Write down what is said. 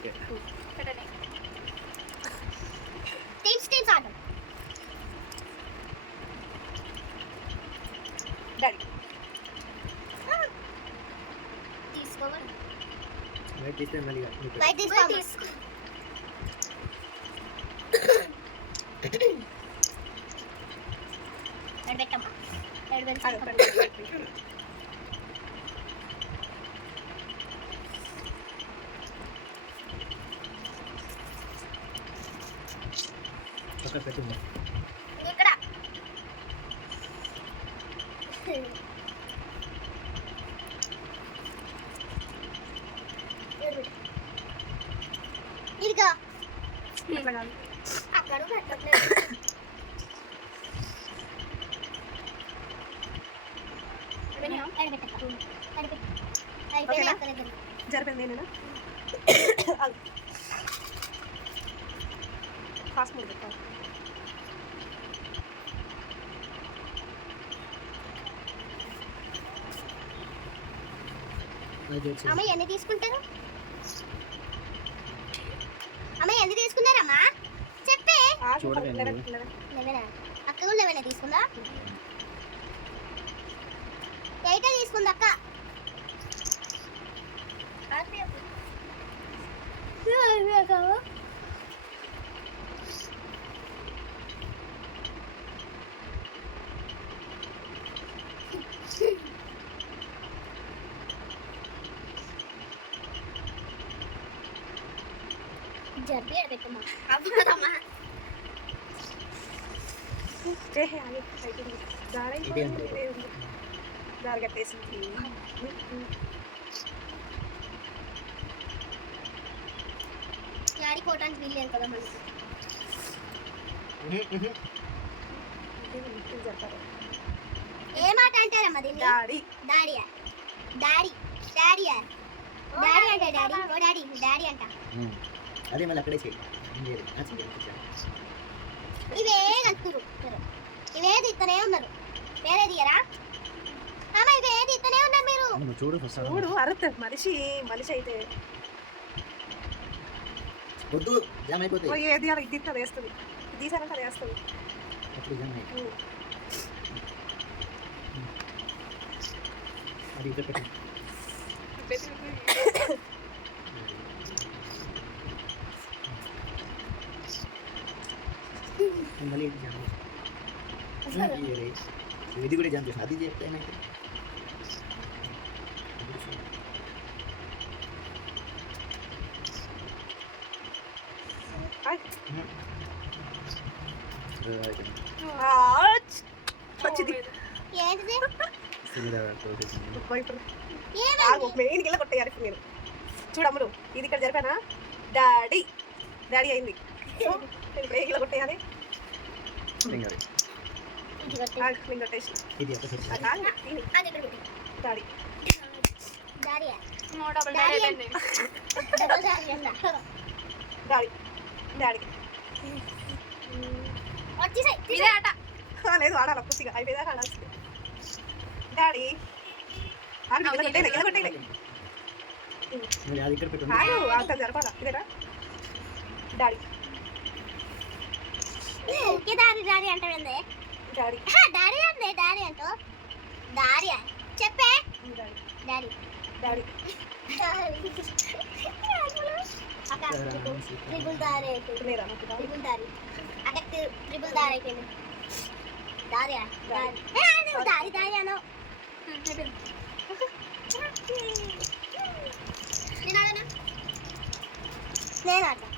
Okay పెట్టండి. Teams ఆడదాం. Daddy తీసుకోవాలి. వైట్ తీస్తే మళ్ళీ వైట్ తీసుకో. పెట్టమ్మా. పక్కన పెట్టింది. ఇక్కడ ఇదిగో అట్లా కాదు. అక్కడ పెట్టట్లేదు. ఓకేనా? జరిపింది నేను ఫాస్ట్ మూవ్ పెట్టాను. అమ్మ ఎన్ని తీసుకుంటారు? అమ్మ ఎన్ని తీసుకున్నారమ్మా చెప్పే. లెవెనా? అక్క కూడా లెవెనా తీసుకుందా? 8 తీసుకుంది అక్క. జర్బీ పెట్టమ్మా. అవ్వదమ్మా. దారి కట్టేసింది. డాడీ కోటానికి వీల్లేదు కదా మనకి. ఏ మాట అంటారమ్మా దీన్ని? డాడీ డాడీయా? డాడీ డాడీయా? డాడీ అంటే డాడీ. ఓ డాడీ డాడీ అంట. అదే మళ్ళీ అక్కడే చేయి. ఇవే కలుపుతురు. ఇవే తీస్తూనే ఉన్నారు. వేరే తీయరా? అమ్మ ఇవే తీస్తూనే ఉన్నారు మీరు. చూడు చూడు అరుత మనిషి అయితే వద్దు జామ్ అయిపోతాయి. ఏది అలా ఇది అది వేస్తుంది. ఇది తీసానంటే అది వేస్తుంది. అప్పుడు జామ్ అయ్యి అది ఇక్కడ పెట్టు. మళ్ళీ జామ్ ఇది కూడా జామ్ చేసిన అది చెప్తే ఏమైతే వచ్చింది. ఏంటిది? మెయిన్ గిల్ల కొట్టేయాలి నేను. చూడమ్ములు ఇది ఇక్కడ జరిపానా? డాడీ డాడీ అయింది. ఇప్పుడు ఏ గిల్ల కొట్టేయాలి? కొట్టేసి డాడీ డాడీయా? డాడీ డాడీ వచ్చేసాయి. ఇదే ఆట లేదు ఆడాలి పూర్తిగా అయిపోయేదాకా ఆడాల్సింది. డాడీ అంత జరపాలా? ఇదేనా డాడీ? ఊరికే డాడీ డాడీ అంటాడు. డాడీ డాడీ అంటే డాడీ అంటూ డాడీ చెప్పే. డాడీ డాడీ అక్క ట్రిపుల్ దారి అయిపోయింది. ట్రిపుల్ దారి అక్క ట్రిపుల్ దారి అయిపోయింది. దారియా? దారి దారి అను. నేను ఆడనా? నేను ఆడతా.